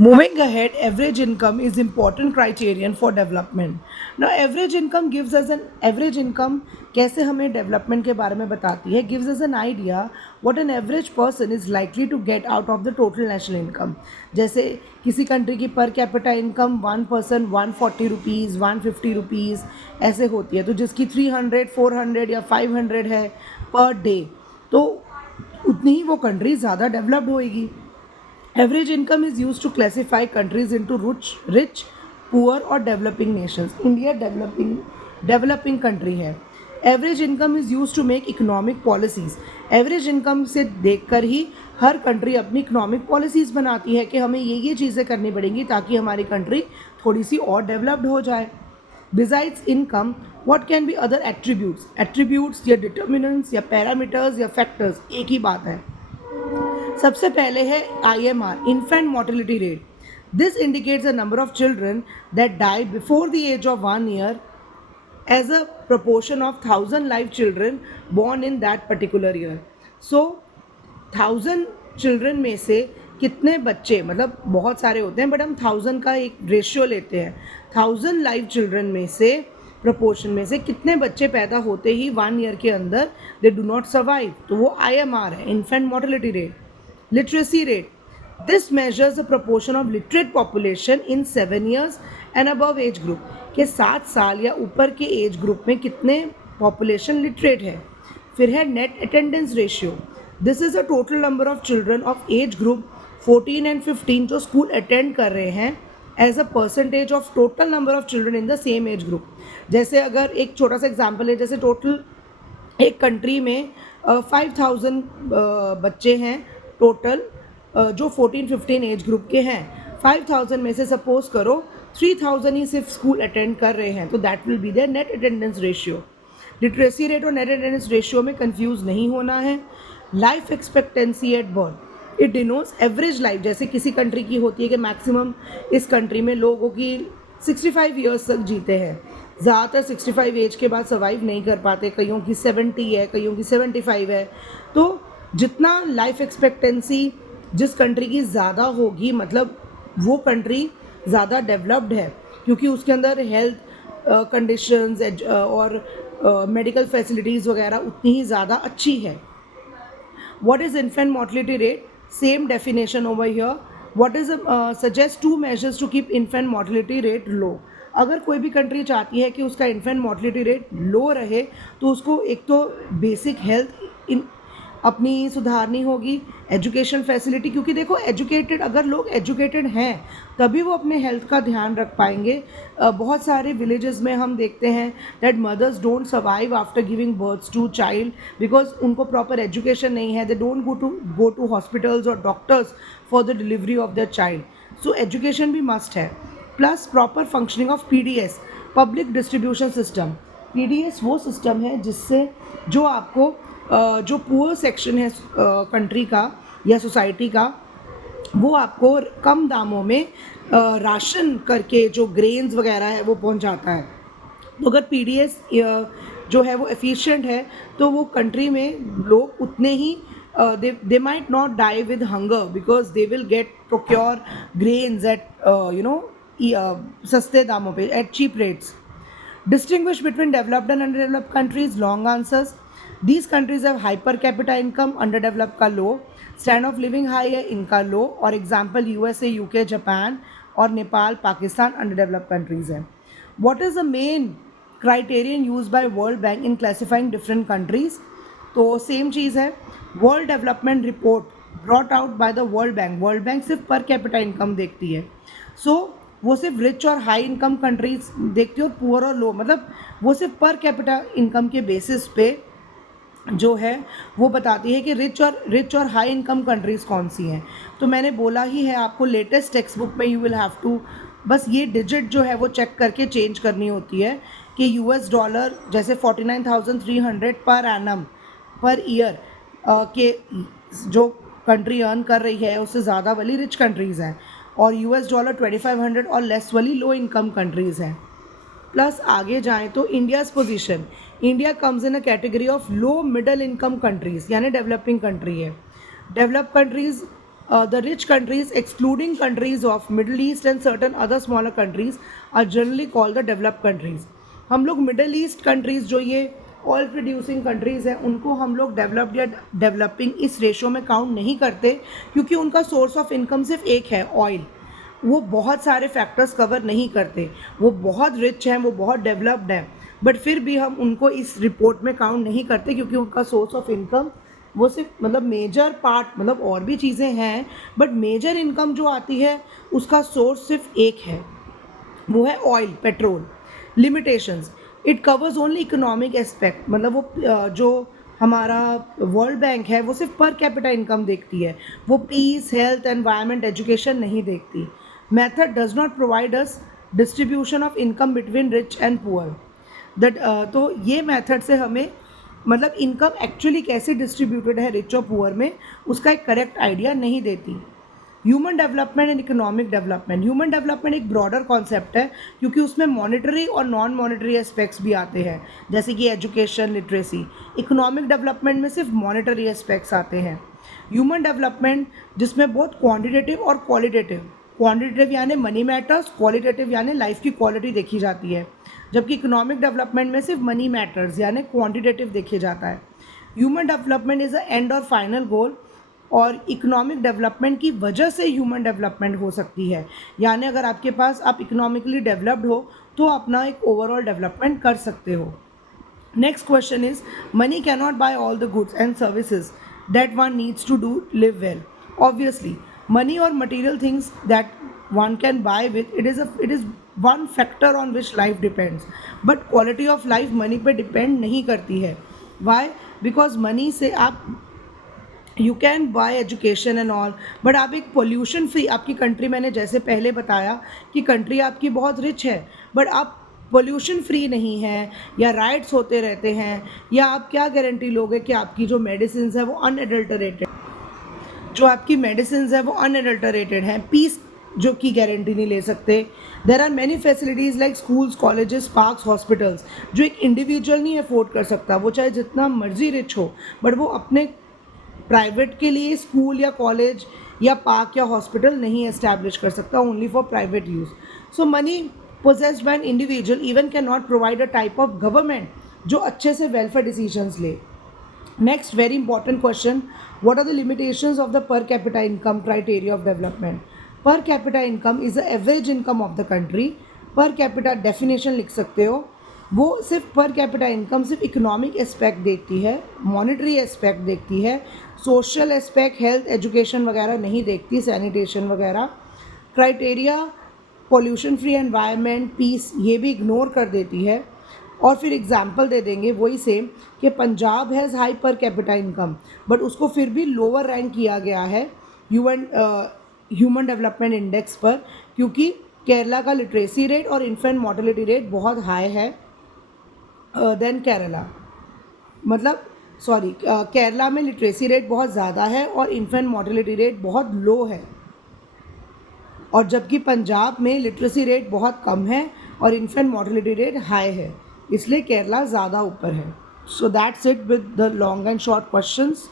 Moving ahead, average income is important criterion for development. Now, average income gives us an average income कैसे हमें development के बारे में बताती है, gives us an idea what an average person is likely to get out of the total national income. जैसे किसी country की per capita income one person 140 rupees 150 rupees ऐसे होती है, तो जिसकी 300 400 या 500 है पर डे, तो उतनी ही वो कंट्री ज़्यादा डेवलप्ड होएगी. Average income is used to classify countries into rich, poor और developing nations. India developing country है. Average income is used to make economic policies. Average income से देखकर ही हर कंट्री अपनी इकोनॉमिक पॉलिसीज़ बनाती है कि हमें ये चीज़ें करनी पड़ेंगी ताकि हमारी कंट्री थोड़ी सी और डेवलप्ड हो जाए. Besides income, what can be other attributes? Attributes या determinants या parameters या factors एक ही बात है. सबसे पहले है IMR, infant mortality rate. This indicates the number of children that die before the age of 1 year as a proportion of 1000 live children born in that particular year. So 1000 children में से कितने बच्चे, मतलब बहुत सारे होते हैं बट हम 1000 का एक रेशियो लेते हैं. 1000 लाइव चिल्ड्रन में से प्रपोर्शन में से कितने बच्चे पैदा होते ही 1 ईयर के अंदर दे डू नॉट सर्वाइव, तो वो IMR है, infant mortality rate. Literacy rate, this measures the proportion of literate population in 7 years and above age group, के 7 साल या ऊपर के एज ग्रुप में कितने पॉपुलेशन लिटरेट है. फिर है net attendance ratio, this is a total number of children of age group 14 and 15 जो स्कूल अटेंड कर रहे हैं as a percentage of total number of children in the same age group. जैसे अगर एक छोटा सा एग्जाम्पल है, जैसे टोटल एक कंट्री में 5000 बच्चे हैं टोटल जो 14-15 एज ग्रुप के हैं. 5000 में से सपोज करो 3000 ही सिर्फ स्कूल अटेंड कर रहे हैं, तो that will be there net attendance ratio. Literacy rate और नेट अटेंडेंस रेशियो में कंफ्यूज नहीं होना है. Life expectancy at birth, it denotes average life. जैसे किसी कंट्री की होती है कि मैक्सिमम इस कंट्री में लोगों की 65 ईयर्स तक जीते हैं. ज़्यादातर 65 एज के बाद सर्वाइव नहीं कर पाते, कईयों की 70 है, कईयों की 75 है. तो जितना लाइफ एक्सपेक्टेंसी जिस कंट्री की ज़्यादा होगी, मतलब वो कंट्री ज़्यादा डेवलप्ड है, क्योंकि उसके अंदर हेल्थ कंडीशंस और मेडिकल फैसिलिटीज़ वगैरह उतनी ही ज़्यादा अच्छी है. What is infant mortality rate? Same definition over here. What is suggest 2 measures to keep infant mortality rate low. अगर कोई भी कंट्री चाहती है कि उसका इन्फेंट मोर्टलिटी रेट लो रहे, तो उसको एक तो बेसिक हेल्थ अपनी सुधारनी होगी, एजुकेशन फैसिलिटी, क्योंकि देखो एजुकेटेड, अगर लोग एजुकेटेड हैं तभी वो अपने हेल्थ का ध्यान रख पाएंगे. बहुत सारे विलेजेस में हम देखते हैं that mothers don't survive after giving birth to child because उनको प्रॉपर एजुकेशन नहीं है. They don't go to hospitals और doctors for the delivery of their child. So education भी मस्ट है. Plus proper functioning of PDS, public distribution system. PDS वो system है जिससे जो आपको जो पुअर सेक्शन है कंट्री का या सोसाइटी का, वो आपको कम दामों में राशन करके जो ग्रेन्स वगैरह है वो पहुंचाता है. तो अगर PDS जो है वो एफिशिएंट है, तो वो कंट्री में लोग उतने ही they might not die with hunger because they will get procure grains at सस्ते दामों पे at cheap rates. Distinguish between developed and underdeveloped countries. Long answers. These countries have high per capita income, underdeveloped का low, standard of living high है, इनका low. और example USA, UK, Japan और Nepal, Pakistan underdeveloped countries हैं. What is the main criterion used by World Bank in classifying different countries? तो same चीज़ है. World development report brought out by the world bank. World bank सिर्फ per capita income देखती है, सो वो सिर्फ rich और high income countries देखती है और पुअर और लो, मतलब वो सिर्फ पर कैपिटा इनकम के बेसिस पे जो है वो बताती है कि रिच और हाई इनकम कंट्रीज़ कौन सी हैं. तो मैंने बोला ही है आपको, लेटेस्ट टेक्स्ट बुक में यू विल हैव टू बस ये डिजिट जो है वो चेक करके चेंज करनी होती है कि $, जैसे 49,300 पर एनम पर ईयर के जो कंट्री अर्न कर रही है उससे ज़्यादा वाली रिच कंट्रीज़ हैं, और $, 2500 और लेस वाली लो इनकम कंट्रीज़ हैं. प्लस आगे जाएं तो India's position, India comes in a category of low middle income countries, यानी डेवलपिंग कंट्री है. Develop countries the rich countries excluding countries of Middle East and certain other smaller countries are generally called the developed countries. हम लोग middle east countries जो ये oil producing countries हैं उनको हम लोग डेवलप्ड या डेवलपिंग इस रेशो में काउंट नहीं करते, क्योंकि उनका सोर्स ऑफ इनकम सिर्फ एक है, ऑयल। वो बहुत सारे फैक्टर्स कवर नहीं करते, वो बहुत रिच हैं, वो बहुत डेवलप्ड हैं, बट फिर भी हम उनको इस रिपोर्ट में काउंट नहीं करते, क्योंकि उनका सोर्स ऑफ इनकम वो सिर्फ मतलब मेजर पार्ट, मतलब और भी चीज़ें हैं बट मेजर इनकम जो आती है उसका सोर्स सिर्फ एक है, वो है oil, petrol. Limitations, it covers only economic aspect, मतलब वो जो हमारा वर्ल्ड बैंक है वो सिर्फ पर कैपिटा इनकम देखती है, वो पीस, हेल्थ, एनवायरनमेंट, एजुकेशन नहीं देखती। Method does not provide us distribution of income between rich and poor. That तो ये मेथड से हमें मतलब इनकम एक्चुअली कैसे डिस्ट्रीब्यूटेड है रिच और पुअर में, उसका एक करेक्ट आइडिया नहीं देती। Human development and economic development, human development एक ब्रॉडर कॉन्सेप्ट है, क्योंकि उसमें मॉनेटरी और नॉन मॉनेटरी एस्पेक्ट्स भी आते हैं, जैसे कि एजुकेशन, लिटरेसी। इकोनॉमिक डेवलपमेंट में सिर्फ मॉनेटरी एस्पेक्ट्स आते हैं। ह्यूमन डेवलपमेंट जिसमें बहुत क्वान्टिटेटिव और क्वालिटेटिव, क्वान्टिटेटिव यानी मनी मैटर्स, क्वालिटेटिव यानी लाइफ की क्वालिटी देखी जाती है, जबकि इकोनॉमिक डेवलपमेंट में सिर्फ मनी मैटर्स यानी क्वांटिटेटिव देखे जाता है। Human development is a and और फाइनल गोल, और इकोनॉमिक डेवलपमेंट की वजह से ह्यूमन डेवलपमेंट हो सकती है, यानी अगर आपके पास आप इकोनॉमिकली डेवलप्ड हो तो अपना एक ओवरऑल डेवलपमेंट कर सकते हो। Next question is, money can not buy all the goods and services that one needs to do live well. Obviously money or material things that one can buy with, it is one factor on which life depends, but quality of life money पे depend नहीं करती है। why? because money से आप you can buy education and all, but आप एक pollution free, आपकी country, मैंने जैसे पहले बताया कि कंट्री आपकी बहुत रिच है बट आप पोल्यूशन फ्री नहीं है, या राइट्स होते रहते हैं, या आप क्या गारंटी लोगे कि आपकी जो मेडिसिन है वो अनएडल्टरेटेड, जो आपकी मेडिसिन है वो अनएडल्टरेटेड हैं, पीस जो की गारंटी नहीं ले सकते। There are many facilities like schools, colleges, parks, hospitals, जो एक इंडिविजुअल नहीं अफोर्ड कर सकता, वो चाहे जितना मर्जी रिच हो, बट वो अपने प्राइवेट के लिए स्कूल या कॉलेज या पार्क या हॉस्पिटल नहीं एस्टैब्लिश कर सकता, only for private use. So money possessed by an individual even can not provide a type of government जो अच्छे से वेलफेयर डिसीजंस ले। Next, very important question, what are the limitations of the per capita income criteria of development? Per capita income is the average income of the country. Per capita definition लिख सकते हो, वो सिर्फ per capita income सिर्फ economic aspect देखती है, monetary aspect देखती है, सोशल एस्पेक्ट, हेल्थ, एजुकेशन वगैरह नहीं देखती, सैनिटेशन वगैरह। Criteria pollution free environment, peace, ये भी इग्नोर कर देती है। और फिर एग्जाम्पल दे देंगे वही सेम कि Punjab has high per capita income, but उसको फिर भी लोअर रैंक किया गया है ह्यूमन डेवलपमेंट इंडेक्स पर, क्योंकि केरला का लिटरेसी रेट और इन्फेंट मोर्टेलिटी रेट बहुत हाई है देन केरला, मतलब सॉरी, केरला में लिटरेसी रेट बहुत ज़्यादा है और इन्फेंट मोर्टेलिटी रेट बहुत लो है, और जबकि पंजाब में लिटरेसी रेट बहुत कम है और इन्फेंट मोर्टेलिटी रेट हाई है, इसलिए केरला ज़्यादा ऊपर है। So that's it with the long and short questions.